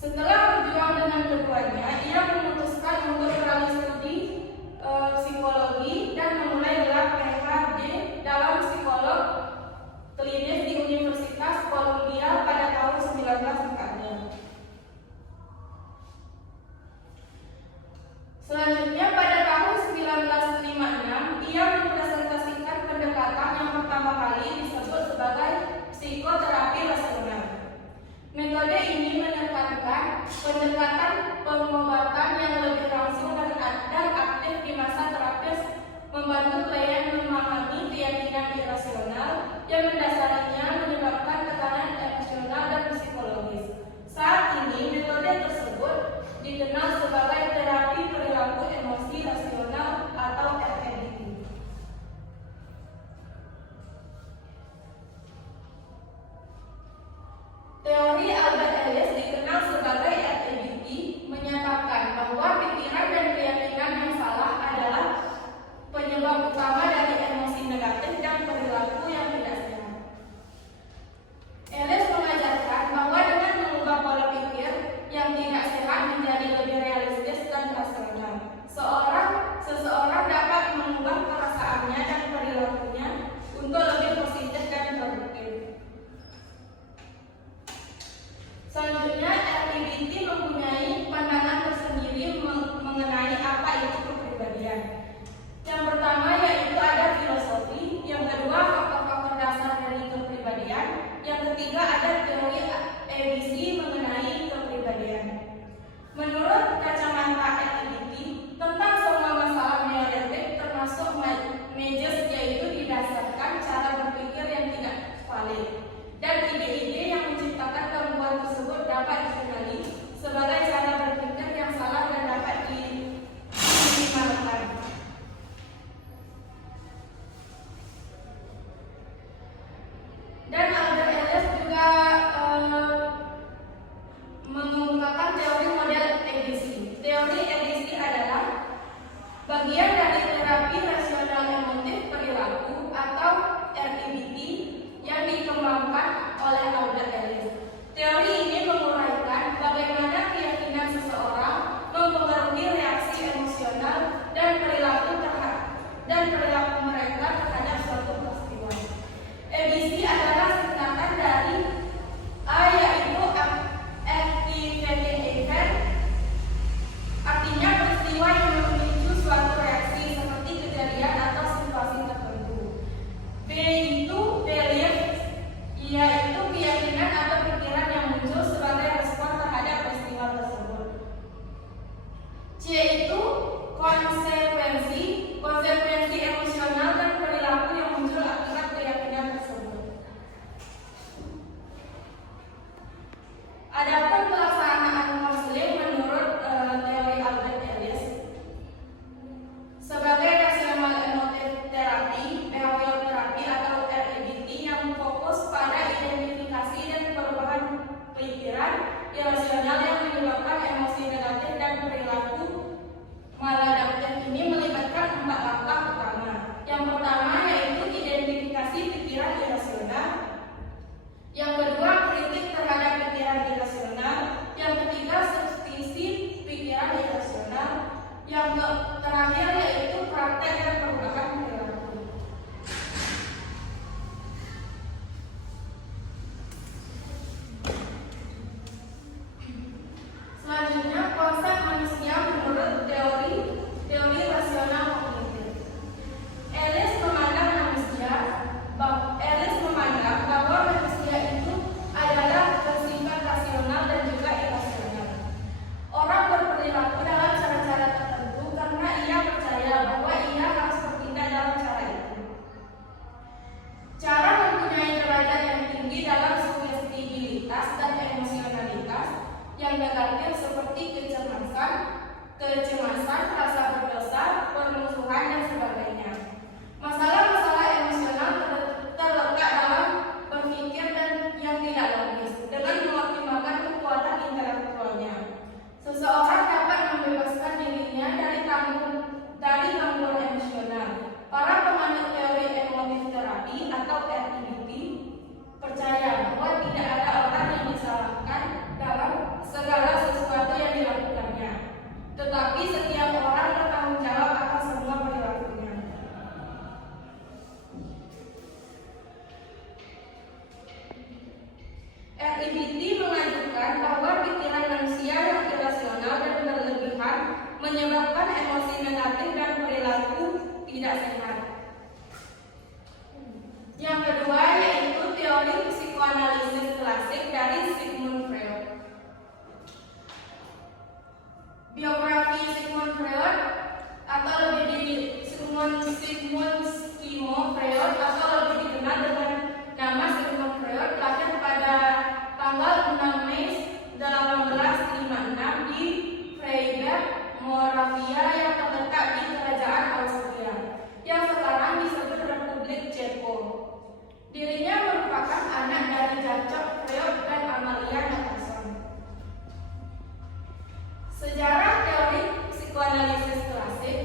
Setelah berjuang dengan keduanya, ia memutuskan untuk beralih studi psikologi dan memulai gelar PhD dalam psikolog klinis di Universitas Columbia pada tahun 1946. Selanjutnya pada tahun 1956 ia mempresentasikan pendekatan yang pertama kali disebut sebagai psikoterapi rasional. Metode ini menekankan pendekatan pengobatan yang lebih langsung dan aktif di masa terapis, membantu klien memahami keyakinan irasional yang mendasarinya menyebabkan tekanan emosional dan psikologis. Saat ini metode tersebut dikenal sebagai terapi perilaku emosi rasional atau REBT. Teori Albert Ellis dikenal sebagai REBT menyatakan bahwa pikiran dan keyakinan yang salah adalah penyebab utama dari emosi negatif dan perilaku yang tidak sehat. Ellis mengajarkan bahwa dengan mengubah pola pikir yang tidak sehat menjadi lebih realistis dan rasional, seseorang dapat mengubah perasaannya dan perilakunya untuk lebih positif dan produktif. Selanjutnya, REBT mempunyai pandangan tersendiri mengenai apa itu kepribadian. Yang pertama yaitu ada filosofi, yang kedua faktor-faktor dasar dari kepribadian, yang ketiga ada teori ABC mengenai kepribadian. Menurut kacamata REBT, tentang semua masalah neurotik termasuk Myers yaitu didasarkan cara berpikir yang tidak valid, dan ide-ide yang menciptakan gangguan tersebut dapat dikenali sebagai cara berpikir yang salah dan dapat diminimalkan. Dan Albert Ellis juga mengungkapkan teori model EDC. Teori EDC adalah bagian dari terapi rasional emotif perilaku atau REBT yang dikembangkan oleh Albert Ellis. Teori ini menguraikan bagaimana keyakinan seseorang mempengaruhi reaksi emosional dan perilaku mereka terhadap suatu peristiwa. ABC adalah singkatan dari A yaitu activating event, artinya peristiwa yang memicu suatu reaksi seperti kejadian atau situasi tertentu. B itu belief, yaitu keyakinan atau pikiran yang muncul sebagai respon terhadap peristiwa tersebut. C itu konsekuensi emosional dan perilaku yang muncul akibat keyakinan tersebut. Adapun pelaksanaan konseling menurut teori Albert Ellis sebagai rational emotive therapy, behavior therapy atau REBT yang fokus pada identifikasi dan perubahan pikiran irasional yang menyebabkan emosi negatif dan perilaku maladaptif ini melibatkan 4 langkah utama. Yang pertama yaitu identifikasi pikiran irasional, yang kedua kritik terhadap pikiran irasional, yang ketiga substitusi pikiran irasional, yang terakhir yaitu praktek dan perubahan perilaku. Selanjutnya konsep manusia menurut teori rasional kognitif. Ellis memandang bahwa manusia itu adalah bersifat rasional dan juga irasional. Orang berperilaku dalam cara-cara tertentu karena ia percaya bahwa ia harus bertindak dalam cara itu. Cara mempunyai derajat yang tinggi dalam sugestibilitas dan emosionalitas yang negatif seperti kecemasan, rasa berdosa, permusuhan, dan sebagainya. Masalah-masalah emosional terletak dalam berpikir dan yang tidak logis dengan mengoptimalkan kekuatan intelektualnya. Seseorang dapat membebaskan dirinya dari gangguan emosional. Para pemanut teori emotif terapi atau REBT percaya bahwa tidak ada orang yang disalahkan dalam segala menyebabkan emosi negatif dan perilaku tidak sehat. Yang kedua yaitu teori psikoanalisis klasik dari Sigmund Freud. Biografi Sigmund Freud atau lebih Sigmund Skimo Freud atau lebih dikenal dengan nama Sigmund Freud lahir pada tanggal 6 Mei 1856 di Freiberg, Moravia yang terletak di Kerajaan Austria yang sekarang disebut Republik Ceko. Dirinya merupakan anak dari Jacob Freud dan Amalia Nathanson. Sejarah teori psikoanalisis klasik.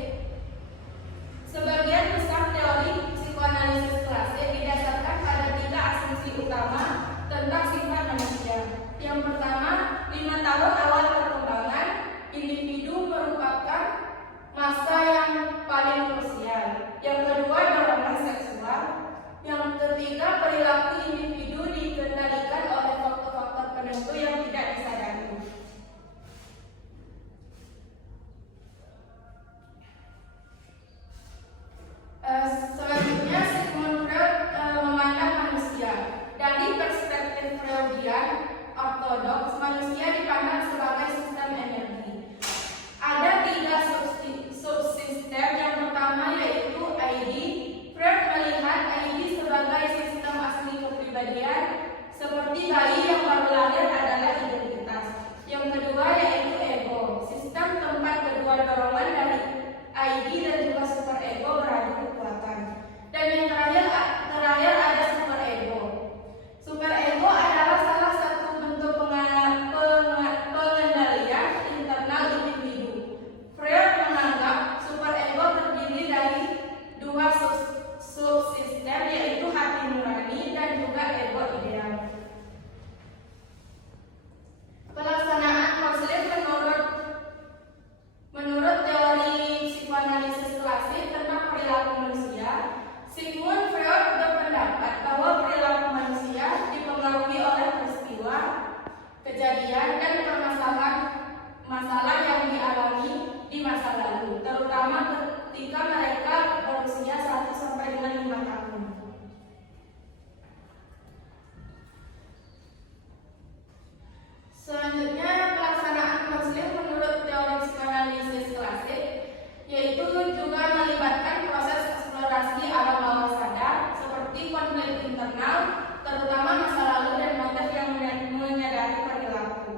Sebagian besar teori psikoanalisis klasik didasarkan pada 3 asumsi utama tentang sifat manusia. Yang pertama, 5 tahun awal perkembangan individu merupakan masa yang paling krusial. Yang kedua, dorongan seksual. Yang ketiga, perilaku individu dikendalikan oleh faktor-faktor penentu yang tidak disadari. Selanjutnya, Sigmund Freud memandang manusia dari perspektif Freudian ortodoks. Manusia dipandang sebagai sistem energi. Ada 3 subsistem. Yang pertama yaitu ID. Freud melihat ID sebagai sistem asli kepribadian, seperti bayi yang baru lahir adalah identitas. Yang kedua yaitu ego, sistem tempat kedua dorongan dari ID dan juga super ego beradu kekuatan. Dan yang terakhir ada super ego. Super ego adalah salah satu bentuk pengendalian internal individu. Freud menganggap super ego terdiri dari 2 subsistem, yaitu hati nurani dan juga ego ideal. Pelaksanaan konseling menurut teori psikoanalisis klasik tentang perilaku manusia, Sigmund Freud berpendapat bahwa perilaku manusia dipengaruhi oleh peristiwa, kejadian, dan masalah yang dialami di masa lalu, terutama ketika mereka berusia 1 sampai dengan 5 tahun. Selanjutnya, pelaksanaan konseling menurut teori psikoanalisis klasik yaitu juga melibatkan proses eksplorasi alam bawah sadar seperti konflik internal, terutama masa lalu dan motif yang menyadari perilaku.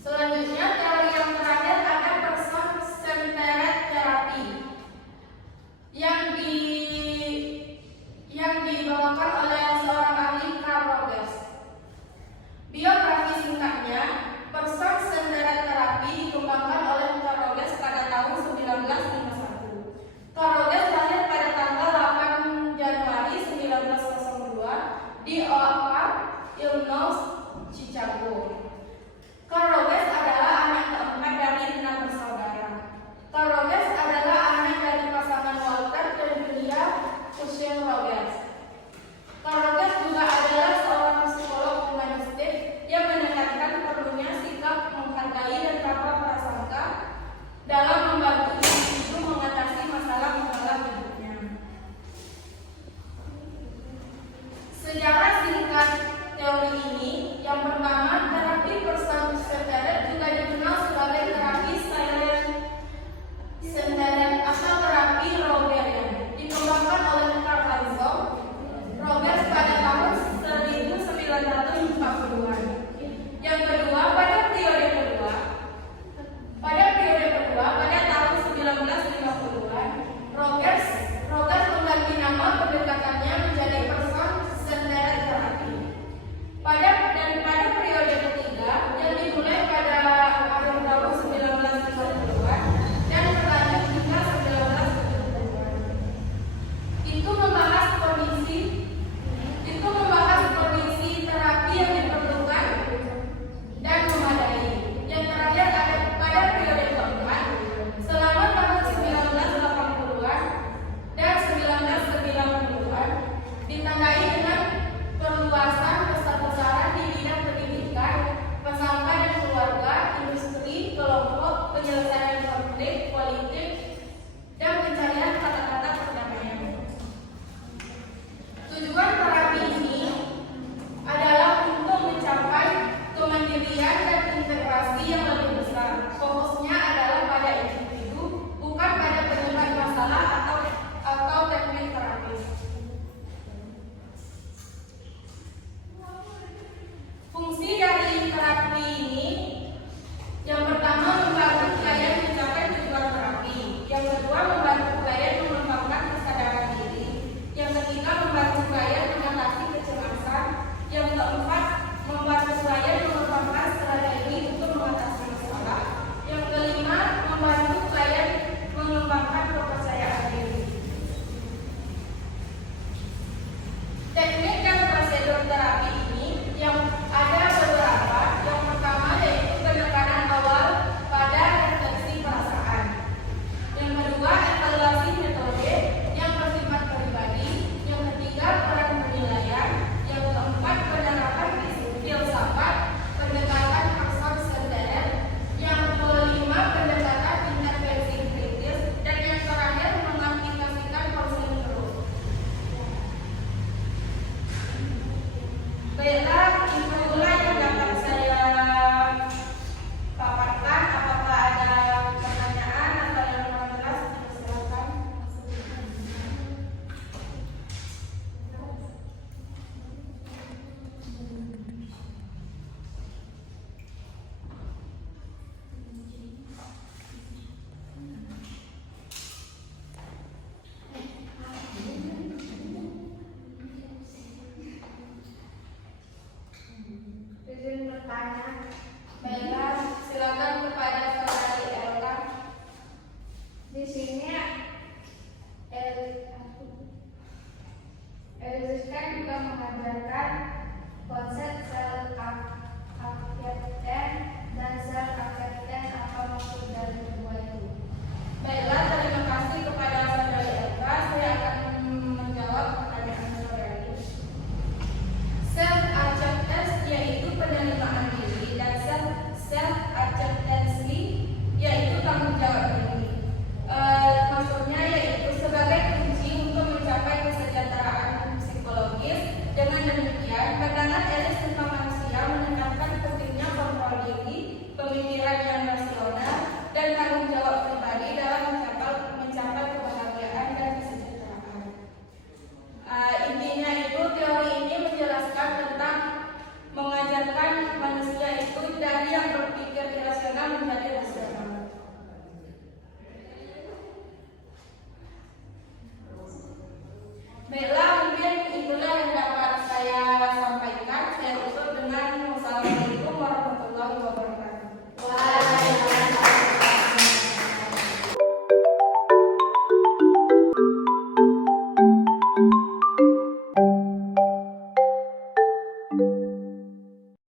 Selanjutnya, teori yang terakhir ada person-centered therapy yang dibawakan oleh seorang ahli, Carl Rogers. Biografi singkatnya, person-centered therapy dikembangkan oleh Carl Rogers pada tahun 1951. Carl Rogers lahir pada tanggal 8 Januari 1902 di Oak Park, Illinois, Chicago. Carl Rogers adalah anak keempat dari 6 bersaudara. Carl Rogers adalah anak dari pasangan Walter dan Julia Cushing Rogers. Carl Rogers juga adalah seorang psikolog humanistik yang menekankan perlunya sikap menghargai dan tanpa prasangka dalam membantu individu mengatasi masalah-masalah hidupnya. Sejarah singkat teori ini, yang pertama, terapi person-centered juga dikenal sebagai terapi silent-centered atau terapi Rogerian, dikembangkan oleh Carl Rogers pada tahun 1940-an. Yang kedua, pada periode kedua, pada tahun 1950-an, Rogers mengganti nama pendekatannya menjadi person-centered Baiklah,